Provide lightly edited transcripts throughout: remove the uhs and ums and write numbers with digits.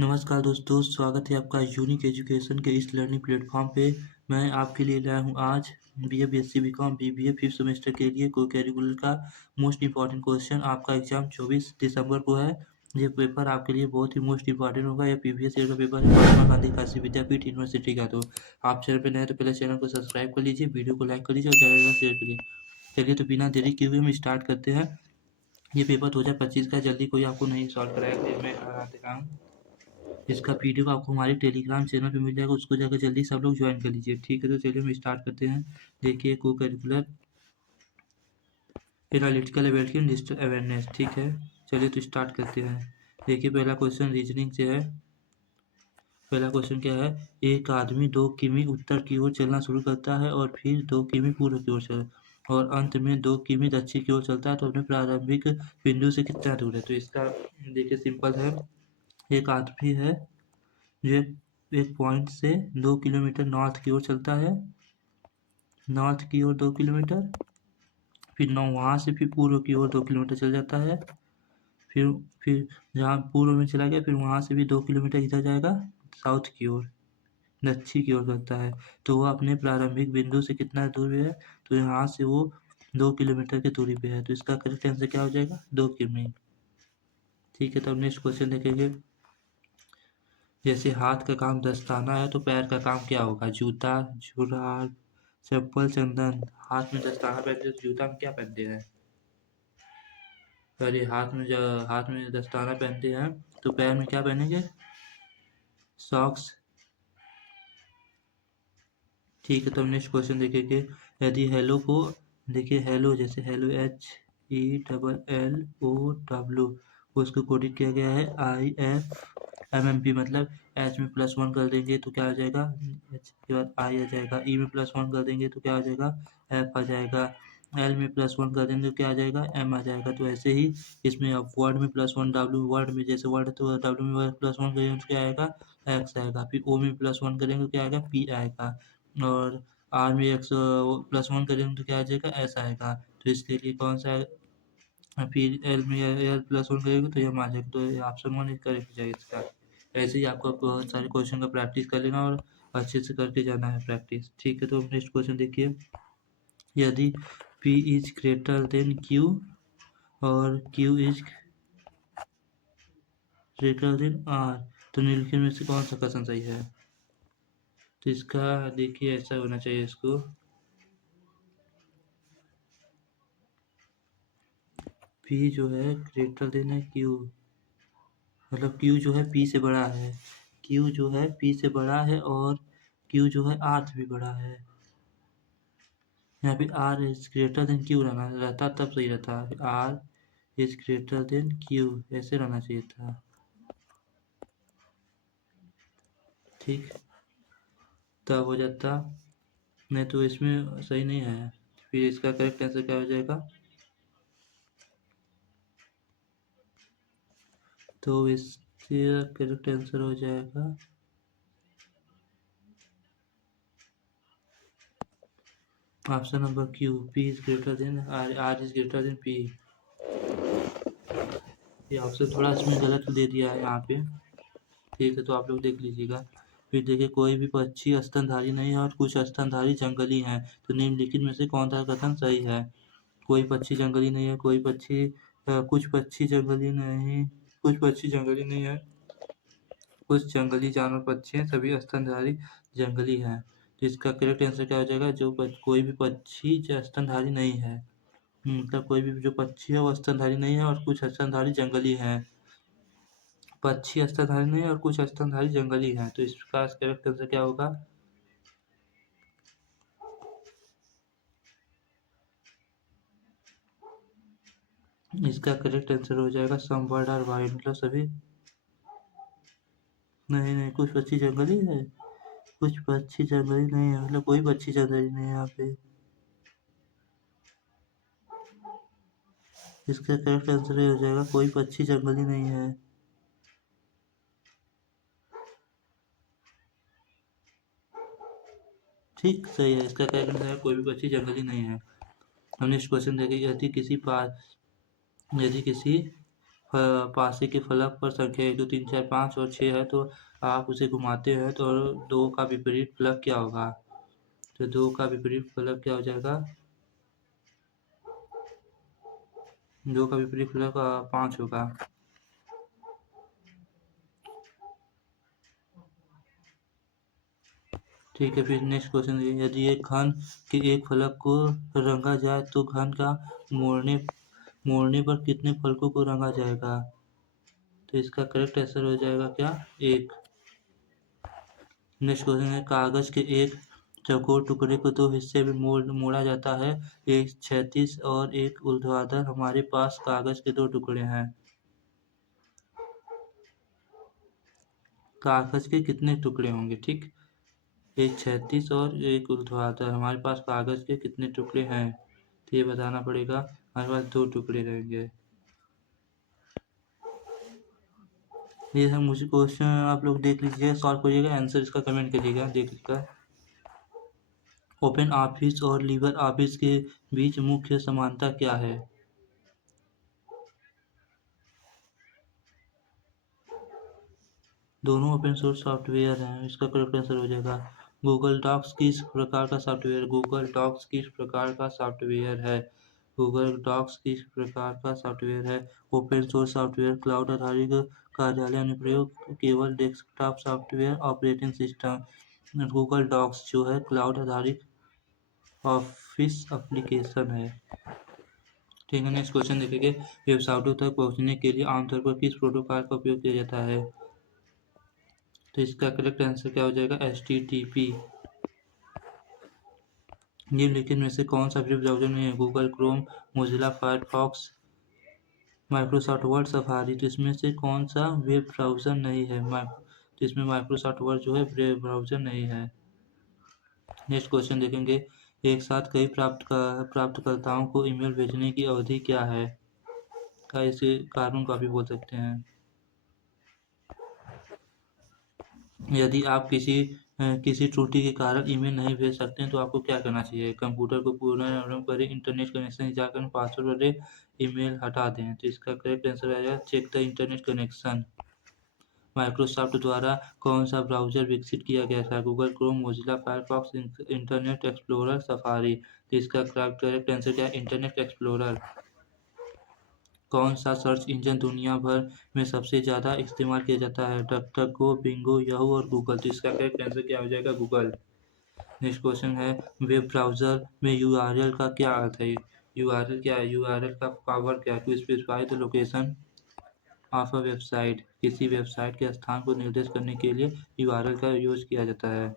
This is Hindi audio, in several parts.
नमस्कार दोस्तों, स्वागत है आपका यूनिक एजुकेशन के इस लर्निंग प्लेटफॉर्म पे। मैं आपके लिए लाया हूँ आज BA, BSc, BCom, BBA fifth semester के लिए को कैरिकुलर का मोस्ट इम्पॉर्टेंट क्वेश्चन। आपका एग्जाम 24 दिसंबर को है। ये पेपर आपके लिए बहुत ही मोस्ट इम्पॉर्टेंट होगा। यह प्रीवियस ईयर का पेपर है, महात्मा गांधी काशी विद्यापीठ यूनिवर्सिटी का। तो आप चैनल पर नए तो पहले चैनल को सब्सक्राइब कर लीजिए, वीडियो को लाइक कर लीजिए और ज़्यादा से ज़्यादा शेयर करिए। चलिए तो बिना देरी किए हुए हम स्टार्ट करते हैं। ये पेपर 2025 का है, जल्दी कोई आपको नहीं सॉल्व कराएगा, मैं करा देता हूँ। इसका पीडीएफ आपको हमारे टेलीग्राम चैनल पे मिल जाएगा, उसको जाकर जल्दी सब लोग ज्वाइन कर लीजिए। ठीक है, तो चलिए हम स्टार्ट करते हैं। देखिए, को curricular analytical ability and digital awareness. ठीक है, चलिए तो स्टार्ट करते हैं। देखिए, पहला क्वेश्चन रीजनिंग से है। पहला क्वेश्चन क्या है? एक आदमी 2 किमी उत्तर की ओर चलना शुरू करता है और फिर 2 किमी पूर्व की ओर चल और अंत में 2 किमी दक्षिण की ओर चलता है, तो अपने प्रारंभिक बिंदु से कितना दूर है? तो इसका देखिए सिंपल है। एक आदमी है जो एक पॉइंट से 2 किलोमीटर नॉर्थ की ओर चलता है, नॉर्थ की ओर 2 किलोमीटर, फिर नौ वहाँ से फिर पूर्व की ओर 2 किलोमीटर चल जाता है। फिर फिर जहाँ पूर्व में चला गया, फिर वहाँ से भी 2 किलोमीटर इधर जाएगा, साउथ की ओर, दक्षिण की ओर करता है। तो वो अपने प्रारंभिक बिंदु से कितना दूर है? तो यहाँ से वो 2 किलोमीटर की दूरी पे है। तो इसका करेक्ट आंसर क्या हो जाएगा? 2 किमी। ठीक है, तो अब नेक्स्ट क्वेश्चन देखेंगे। जैसे हाथ का काम दस्ताना है, तो पैर का काम क्या होगा? जूता, जुराब, चप्पल, चंदन। हाथ में दस्ताना पहनते हैं तो जूता में क्या पहनते हैं? अरे हाथ में दस्ताना पहनते हैं तो पैर में क्या पहनेंगे? सॉक्स। ठीक है, तो हम नेक्स्ट क्वेश्चन देखेंगे। यदि हेलो को देखिए, हेलो जैसे हेलो HELLO, उसको कोडिंग किया गया है IFMMP, मतलब एच में +1 कर देंगे तो क्या आ जाएगा? एच के बाद आई आ जाएगा, ई में +1 कर देंगे तो क्या आ जाएगा? एफ आ जाएगा, एल में +1 कर देंगे तो क्या आ जाएगा? एम आ जाएगा। तो ऐसे ही इसमें अब वर्ड में +1, डब्ल्यू वर्ड में जैसे वर्ड, तो डब्ल्यू में +1 करेंगे तो क्या आएगा? एक्स आएगा। फिर ओ में +1 करेंगे तो क्या आएगा? पी आएगा। और आर में एक्स +1 करेंगे तो क्या आ जाएगा? एस आएगा। तो इसके लिए कौन सा है? फिर एल में एल +1 करेंगे तो एम आ जाएगा। तो ऑप्शन 1 करेक्ट हो जाएगा इसका। ऐसे ही आपको बहुत सारे क्वेश्चन का प्रैक्टिस कर लेना और अच्छे से करके जाना है प्रैक्टिस। ठीक है, तो नेक्स्ट क्वेश्चन देखिए। यदि P is greater than Q और Q is greater than R, तो निम्नलिखित में से कौन सा कथन सही है? तो इसका देखिए ऐसा होना चाहिए इसको। P जो है ग्रेटर देन है Q, मतलब Q जो है P से बड़ा है। Q जो है P से बड़ा है और Q जो है R से भी बड़ा है। यहाँ पे R is greater than Q रहता तब सही रहता। R is greater than Q ऐसे रहना चाहिए था। ठीक, तब हो जाता, नहीं तो इसमें सही नहीं है। फिर इसका करेक्ट आंसर क्या हो जाएगा? तो इसका करेक्ट आंसर हो जाएगा option number Q, P is greater than R is greater than P। ये ऑप्शन थोड़ा इसमें गलत दे दिया है यहाँ पे। ठीक है, तो आप लोग देख लीजिएगा। फिर देखिए, कोई भी पक्षी स्तनधारी नहीं है और कुछ स्तनधारी जंगली हैं, तो निम्नलिखित में से कौन सा कथन सही है? कोई पक्षी जंगली नहीं है, कुछ पक्षी जंगली नहीं, कुछ पक्षी जंगली नहीं है, कुछ जंगली जानवर पक्षी हैं, सभी स्तनधारी जंगली हैं। तो इसका करेक्ट आंसर क्या हो जाएगा? कोई भी पक्षी जो स्तनधारी नहीं है, मतलब कोई भी जो पक्षी है वो स्तनधारी नहीं है और कुछ स्तनधारी जंगली हैं। पक्षी स्तनधारी नहीं है और कुछ स्तनधारी जंगली हैं, तो इसका करेक्ट आंसर क्या होगा? इसका करेक्ट आंसर हो जाएगा सम बर्ड आर वाइल्ड, मतलब सभी। नहीं नहीं, कुछ पक्षी जंगली है, कुछ पक्षी जंगली नहीं है, मतलब कोई पक्षी जंगली नहीं है यहाँ पे। इसका करेक्ट आंसर ये हो जाएगा कोई पक्षी जंगली नहीं है। ठीक, सही है। इसका करेक्ट आंसर है कोई भी पक्षी जंगली नहीं है। हम नेक्स्ट क्वेश्चन देखेंगे। यदि किसी पासे के फलक पर संख्या 1 2 3 4 5 और 6 है, तो आप उसे घुमाते हैं तो 2 का विपरीत फलक क्या होगा? तो 2 का विपरीत फलक क्या हो जाएगा? 2 का विपरीत फलक 5 होगा। ठीक है, फिर नेक्स्ट क्वेश्चन देखिए, यदि एक घन के एक फलक को रंगा जाए तो घन का मोड़ने मोड़ने पर कितने फलकों को रंगा जाएगा? तो इसका करेक्ट आंसर हो जाएगा क्या? 1। नेक्स्ट क्वेश्चन है, कागज के एक चौकोर टुकड़े को 2 हिस्से में मोड़ा जाता है, एक क्षैतिज और एक ऊर्ध्वाधर। हमारे पास कागज के 2 टुकड़े हैं। कागज के कितने टुकड़े होंगे? ठीक, एक क्षैतिज और एक ऊर्ध्वाधर। हमारे पास कागज के कितने टुकड़े हैं? तो ये बताना पड़ेगा। हमारे पास 2 टुकड़े रहेंगे। ये सब मुझे क्वेश्चन आप लोग देख लीजिए, सॉल्व करिएगा, आंसर इसका कमेंट करिएगा देख कर। ओपन ऑफिस और लिबर ऑफिस के बीच मुख्य समानता क्या है? दोनों ओपन सोर्स सॉफ्टवेयर हैं, इसका करेक्ट आंसर हो जाएगा। गूगल डॉक्स किस प्रकार का सॉफ्टवेयर? गूगल डॉक्स किस प्रकार का सॉफ्टवेयर है? गूगल डॉक्स किस प्रकार का सॉफ्टवेयर है? ओपन सोर्स सॉफ्टवेयर, क्लाउड आधारित कार्यालय अनुप्रयोग, केवल desktop software, operating system. Google Docs जो है क्लाउड आधारित ऑफिस एप्लीकेशन है। ठीक है, नेक्स्ट क्वेश्चन देखेंगे, वेबसाइटों तक पहुंचने के लिए आमतौर पर किस प्रोटोकॉल का उपयोग किया जाता है? तो इसका करेक्ट आंसर क्या हो जाएगा? HTTP। निम्नलिखित में से कौन सा वेब ब्राउज़र नहीं है? Google Chrome, Mozilla Firefox, Microsoft word, safari. तो इसमें से कौन सा वेब ब्राउज़र नहीं है? तो इसमें माइक्रोसॉफ्ट वर्ड जो है वेब ब्राउज़र नहीं है। नेक्स्ट क्वेश्चन देखेंगे, एक साथ कई प्राप्तकर्ताओं को ईमेल भेजने की अवधि क्या है? का इसे कारण का भी बोल सकते हैं। यदि आप किसी त्रुटि के कारण ईमेल नहीं भेज सकते हैं तो आपको क्या करना चाहिए? कंप्यूटर को पुनरारंभ करें, इंटरनेट कनेक्शन जांच करें, पासवर्ड बदलें, ईमेल हटा दें। तो इसका करेक्ट आंसर आएगा check the internet connection. Microsoft द्वारा कौन सा ब्राउज़र विकसित किया गया था? Google Chrome, Mozilla Firefox, Internet Explorer, Safari. तो इसका करेक्ट आंसर क्या है? Internet Explorer. कौन सा सर्च इंजन दुनिया भर में सबसे ज़्यादा इस्तेमाल किया जाता है? डकडकगो, बिंगो, याहू और गूगल। तो इसका करेक्ट आंसर क्या हो जाएगा? गूगल। नेक्स्ट क्वेश्चन है, वेब ब्राउज़र में यूआरएल का क्या अर्थ है? यूआरएल क्या है? यूआरएल का पावर क्या है? To specify the location of a website. किसी वेबसाइट के स्थान को निर्देश करने के लिए यूआरएल का यूज किया जाता है।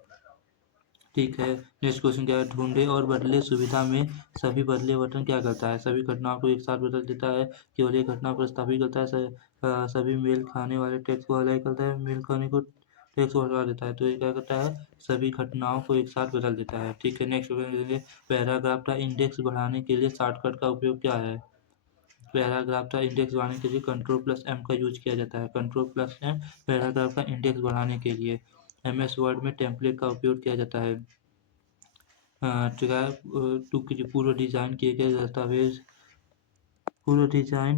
ठीक है, नेक्स्ट क्वेश्चन क्या है, ढूंढे और बदले सुविधा में सभी बदले बटन क्या करता है? सभी घटनाओं को एक साथ बदल देता है, केवल एक घटना पर स्थापित करता है, सभी मेल खाने वाले टेक्स्ट को अलग करता है, मेल खाने को टेक्स्ट को हटा देता है। तो ये क्या करता है? सभी घटनाओं को एक साथ बदल देता है। ठीक है, नेक्स्ट क्वेश्चन देखेंगे, पैराग्राफ का इंडेक्स बढ़ाने के लिए शॉर्टकट का उपयोग क्या है? पैराग्राफ का इंडेक्स बढ़ाने के लिए कंट्रोल+M का यूज किया जाता है। कंट्रोल+M पैराग्राफ का इंडेक्स बढ़ाने के लिए। MS वर्ड में टेम्पलेट का उपयोग किया जाता है। पूर्व डिजाइन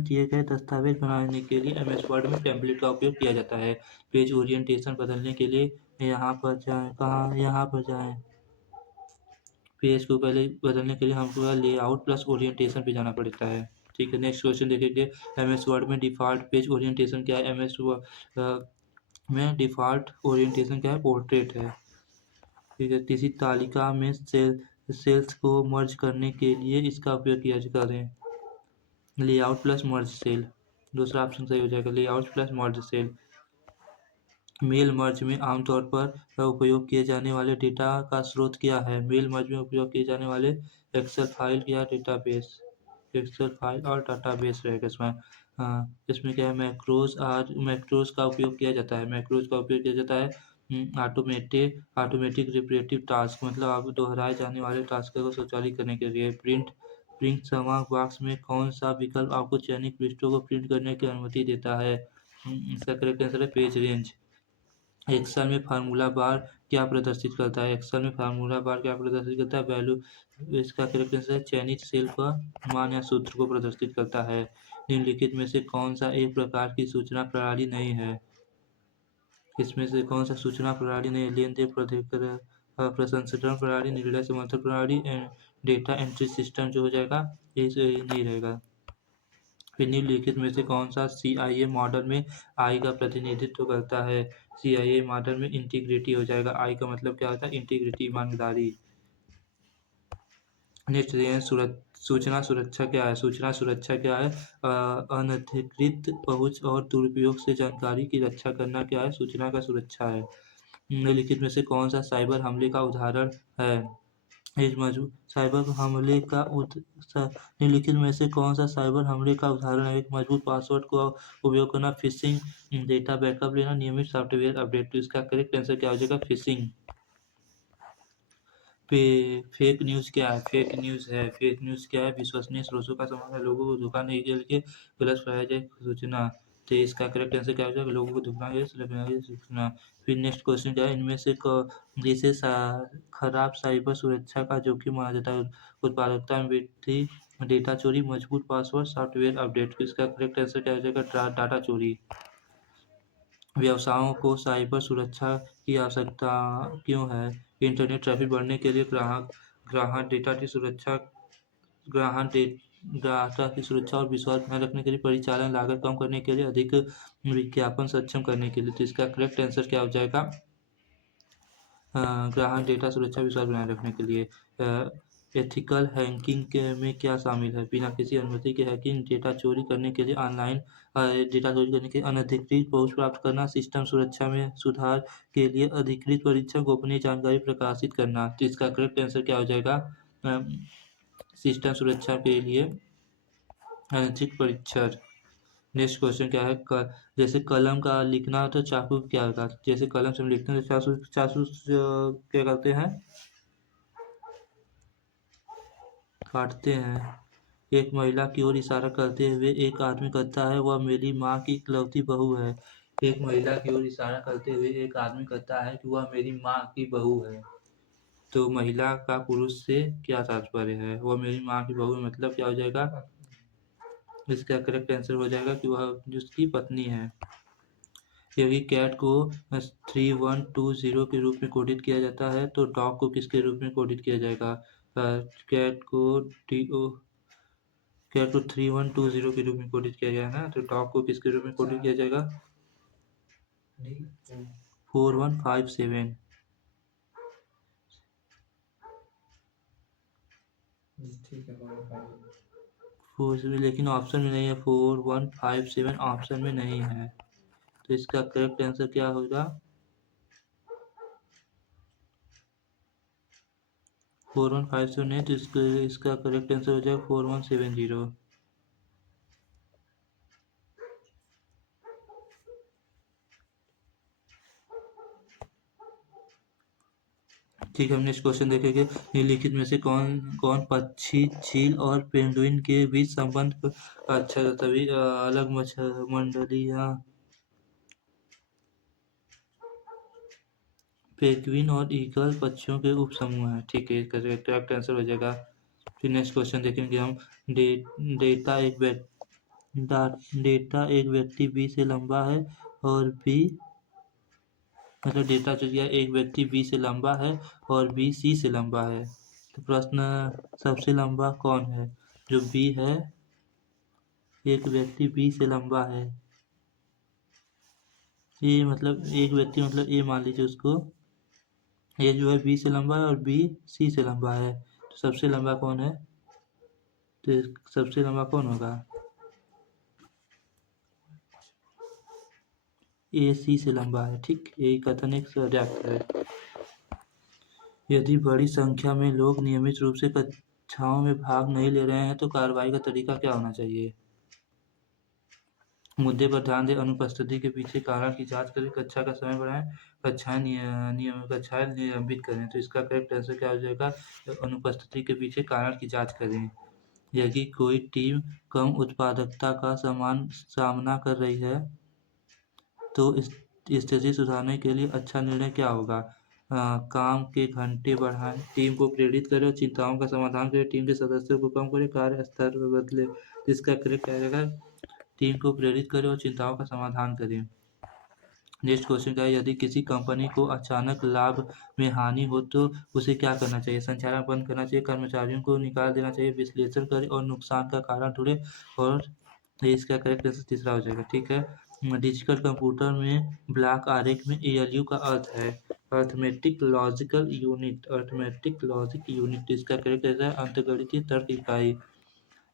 किए गए दस्तावेज बनाने के लिए MS वर्ड में टेम्पलेट का उपयोग किया जाता है। पेज ओरिएंटेशन बदलने के लिए यहाँ पर जाएं। पेज को पहले बदलने के लिए हमको लेआउट प्लस ओरिएंटेशन पे जाना पड़ता है। ठीक है, नेक्स्ट क्वेश्चन देखेंगे, MS वर्ड में डिफ़ॉल्ट पेज ओरिएंटेशन क्या है? में डिफ़ॉल्ट ओरिएंटेशन क्या है? पोर्ट्रेट है। ठीक है, किसी तालिका में सेल्स को मर्ज करने के लिए इसका उपयोग किया करें। Layout plus merge cell. दूसरा ऑप्शन सही हो जाएगा, layout plus merge cell. Mail merge में आमतौर पर उपयोग किए जाने वाले डेटा का स्रोत क्या है? मेल मर्ज में उपयोग किए जाने वाले एक्सेल फाइल या डेटाबेस। एक्सेल फाइल और डेटाबेस रहेगा इसमें। इसमें क्या है? मैक्रोज का उपयोग किया जाता है। मैक्रोज का उपयोग किया जाता है ऑटोमेटिक रिपीटेटिव टास्क, मतलब आप दोहराए जाने वाले टास्क को स्वचालित करने के लिए। प्रिंट संवाद बॉक्स में कौन सा विकल्प आपको चयनित पृष्ठों को प्रिंट करने की अनुमति देता है? इसका करेक्ट आंसर है पेज रेंज। एक्सेल में फार्मूला बार क्या प्रदर्शित करता है? एक्सेल में फार्मूला बार क्या प्रदर्शित करता है? वैल्यू। इसका करेक्ट आंसर है चयनित सेल का मान या सूत्र को प्रदर्शित करता है। निम्नलिखित में से कौन सा एक प्रकार की सूचना प्रणाली नहीं है? इसमें से कौन सा सूचना प्रणाली नहीं है? लेन-देन प्राधिकरण, प्रसंस्करण प्रणाली, निर्णय समर्थन प्रणाली, डेटा एंट्री सिस्टम जो हो जाएगा, ये नहीं रहेगा। फिर निम्नलिखित में से कौन सा CIA मॉडल में आई का प्रतिनिधित्व करता है? CIA मॉडल में इंटीग्रिटी हो जाएगा। आई का मतलब क्या होता है? इंटीग्रिटी, ईमानदारी। नेक्स्ट, सूचना सुरक्षा क्या है? सूचना सुरक्षा क्या है? अनधिकृत पहुंच और दुरुपयोग से जानकारी की रक्षा करना क्या है? सूचना का सुरक्षा है। निम्नलिखित में से कौन सा साइबर हमले का उदाहरण है? एक मजबूत साइबर हमले का निम्नलिखित में से कौन सा साइबर हमले का उदाहरण है? एक मजबूत पासवर्ड को उपयोग करना, फिशिंग, डेटा बैकअप लेना, नियमित सॉफ्टवेयर अपडेट। तो इसका करेक्ट आंसर क्या हो जाएगा? फिशिंग। फेक न्यूज़ क्या है? फेक न्यूज़ क्या है? विश्वसनीय स्रोतों का समाधान, लोगों को धोखा नहीं करके गलत फैलाई जाए सूचना। तो इसका करेक्ट आंसर क्या हो जाएगा? लोगों को धोखा नहीं सूचना। फिर नेक्स्ट क्वेश्चन क्या है? इनमें से जैसे खराब साइबर सुरक्षा का जोखिम माना जाता है? उत्पादकता में वृद्धि, डेटा चोरी, मजबूत पासवर्ड, सॉफ्टवेयर अपडेट। तो इसका करेक्ट आंसर क्या हो जाएगा? डाटा चोरी। व्यवसायों को साइबर सुरक्षा की आवश्यकता क्यों है? इंटरनेट ट्रैफिक बढ़ने के लिए ग्राहक डेटा की सुरक्षा ग्राहक डे डाटा की सुरक्षा और विश्वास बनाए रखने के लिए, परिचालन लागत कम करने के लिए, अधिक विज्ञापन सक्षम करने के लिए। तो इसका करेक्ट आंसर क्या हो जाएगा? ग्राहक डेटा सुरक्षा विश्वास बनाए रखने के लिए। एथिकल हैकिंग में क्या शामिल है? बिना किसी अनुमति के हैकिंग, डेटा चोरी करने के लिए ऑनलाइन डेटा चोरी करने के लिए अनधिकृत पहुंच प्राप्त करना, सिस्टम सुरक्षा में सुधार के लिए अधिकृत परीक्षण, गोपनीय जानकारी प्रकाशित करना। तो इसका करेक्ट आंसर क्या हो जाएगा? सिस्टम सुरक्षा के लिए अनधिकृत परीक्षण। नेक्स्ट क्वेश्चन क्या है? जैसे कलम का लिखना तो चाकू क्या होगा? जैसे कलम से हम लिखते हैं तो चाकू चाकू क्या करते हैं? काटते हैं। एक महिला की ओर इशारा करते हुए एक आदमी कहता है, वह मेरी माँ की इकलौती बहू है। एक महिला की ओर इशारा करते हुए एक आदमी कहता है कि वह मेरी माँ की बहू है। तो महिला का पुरुष से क्या तात्पर्य है? वह मेरी माँ की बहू है, मतलब क्या हो जाएगा? इसका करेक्ट आंसर हो जाएगा कि वह जिसकी पत्नी है। यदि कैट को 3120 के रूप में कोडित किया जाता है तो डॉग को किसके रूप में कोडित किया जाएगा? कैट को कैट को 3120 के रूप में कोडित किया गया है ना, तो डॉग को किसके रूप में कोडित किया जाएगा? 4157। लेकिन ऑप्शन में नहीं है, 4157 ऑप्शन में नहीं है। तो इसका करेक्ट आंसर क्या होगा? 4157 नहीं, तो इसका करेक्ट आंसर हो जाएगा 4170। ठीक है, हम नेक्स्ट क्वेश्चन देखेंगे। निम्नलिखित में से कौन कौन पक्षी चील और पेंगुइन के बीच संबंध अच्छा तभी अलग मंडलियां? पेंगुइन और ईगल पक्षियों के उपसमूह हैं। ठीक है, करेक्ट आंसर हो जाएगा। फिर नेक्स्ट क्वेश्चन देखेंगे हम। डे, डेटा एक डेटा एक व्यक्ति बी से लंबा है और बी मतलब डेटा जो दिया एक व्यक्ति बी से लंबा है और बी सी से लंबा है। तो प्रश्न, सबसे लंबा कौन है? जो बी है, एक व्यक्ति बी से लंबा है। ये मतलब एक व्यक्ति मतलब ए मान लीजिए उसको, ये जो है बी से लंबा है और बी सी से लंबा है। तो सबसे लंबा कौन है? तो सबसे लंबा कौन होगा? ए सी से लंबा है। ठीक, यही कथन एक पर्याप्त है। यदि बड़ी संख्या में लोग नियमित रूप से कक्षाओं में भाग नहीं ले रहे हैं तो कार्रवाई का तरीका क्या होना चाहिए? मुद्दे पर ध्यान दें, अनुपस्थिति के पीछे कारण की जांच करें, कक्षा का समय बढ़ाएं, कक्षाएं निलंबित करें। तो इसका करेक्ट आंसर क्या हो जाएगा? अनुपस्थिति के पीछे कारण की जांच करें। यदि कोई टीम कम उत्पादकता का सामना कर रही है तो इस स्थिति सुधारने के लिए अच्छा निर्णय क्या होगा? काम के घंटे बढ़ाएं, टीम को प्रेरित करें और चिंताओं का समाधान करें, टीम के सदस्यों को कम करें, कार्य स्तर बदले। इसका करेक्ट आएगा टीम को प्रेरित करें और चिंताओं का समाधान करें। नेक्स्ट क्वेश्चन क्या है, यदि किसी कंपनी को अचानक लाभ में हानि हो तो उसे क्या करना चाहिए? संचालन बंद करना चाहिए, कर्मचारियों को निकाल देना चाहिए, विश्लेषण करें और नुकसान का कारण ढूंढें, और ये इसका करेक्ट आंसर तीसरा हो जाएगा। ठीक है, डिजिटल कंप्यूटर में ब्लॉक आरेख में ALU का अर्थ है arithmetic logical unit. Arithmetic logic unit इसका करेक्ट आंसर है अंकगणितीय तर्क इकाई।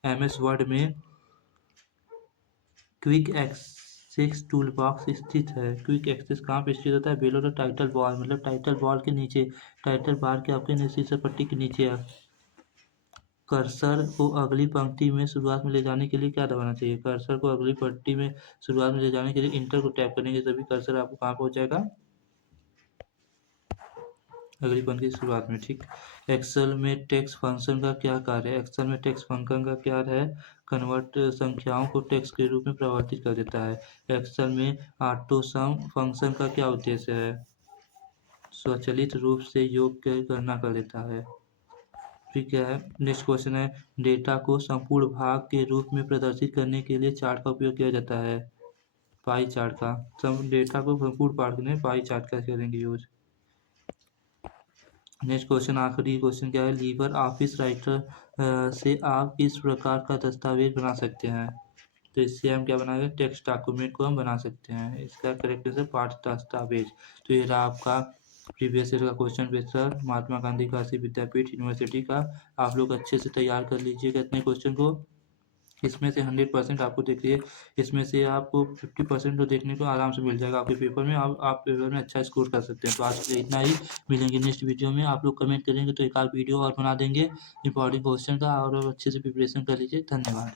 MS वर्ड में क्विक एक्सेस टूल बॉक्स स्थित है। क्विक एक्सेस कहाँ पे स्थित होता है? बिलो द टाइटल बार, मतलब टाइटल बार के नीचे, टाइटल बार के आपके शीर्षक पट्टी के नीचे है। कर्सर को अगली पंक्ति में शुरुआत में ले जाने के लिए क्या दबाना चाहिए? कर्सर को अगली पट्टी में शुरुआत में ले जाने के लिए इंटर को टैप करेंगे तभी कर्सर आपको कहाँ पहुँच जाएगा? अगली पंक्ति की शुरुआत में। ठीक, एक्सेल में टेक्स्ट फंक्शन का क्या कार्य है? एक्सेल में टेक्स्ट फंक्शन का क्या है? कन्वर्ट संख्याओं को टेक्स्ट के रूप में परिवर्तित कर देता है। एक्सेल में ऑटो सम फंक्शन का क्या उद्देश्य है? स्वचालित रूप से योग की गणना कर देता है। ठीक है, नेक्स्ट क्वेश्चन है, डेटा को संपूर्ण भाग के रूप में प्रदर्शित करने के लिए चार्ट का उपयोग किया जाता है। पाई चार्ट का, सब डेटा को संपूर्ण भाग में पाई चार्ट का करेंगे यूज। नेक्स्ट क्वेश्चन, आखिरी क्वेश्चन क्या है, लीबर ऑफिस राइटर से आप इस प्रकार का दस्तावेज बना सकते हैं। तो इससे हम क्या बनाएंगे? टेक्स्ट डॉक्यूमेंट को हम बना सकते हैं। इसका करेक्ट आंसर पाठ दस्तावेज। तो ये रहा आपका प्रीवियस ईयर का क्वेश्चन पेपर महात्मा गांधी काशी विद्यापीठ यूनिवर्सिटी का। आप लोग अच्छे से तैयार कर लीजिएगा इतने क्वेश्चन को। इसमें से 100% आपको देखिए, इसमें से आपको 50% तो देखने को आराम से मिल जाएगा आपके पेपर में। आप पेपर में अच्छा स्कोर कर सकते हैं। तो आज के लिए इतना ही, मिलेंगे नेक्स्ट वीडियो में। आप लोग कमेंट करेंगे तो एक आध वीडियो और बना देंगे इंपॉर्टेंट क्वेश्चन का, और अच्छे से प्रिपरेशन कर लीजिए। धन्यवाद।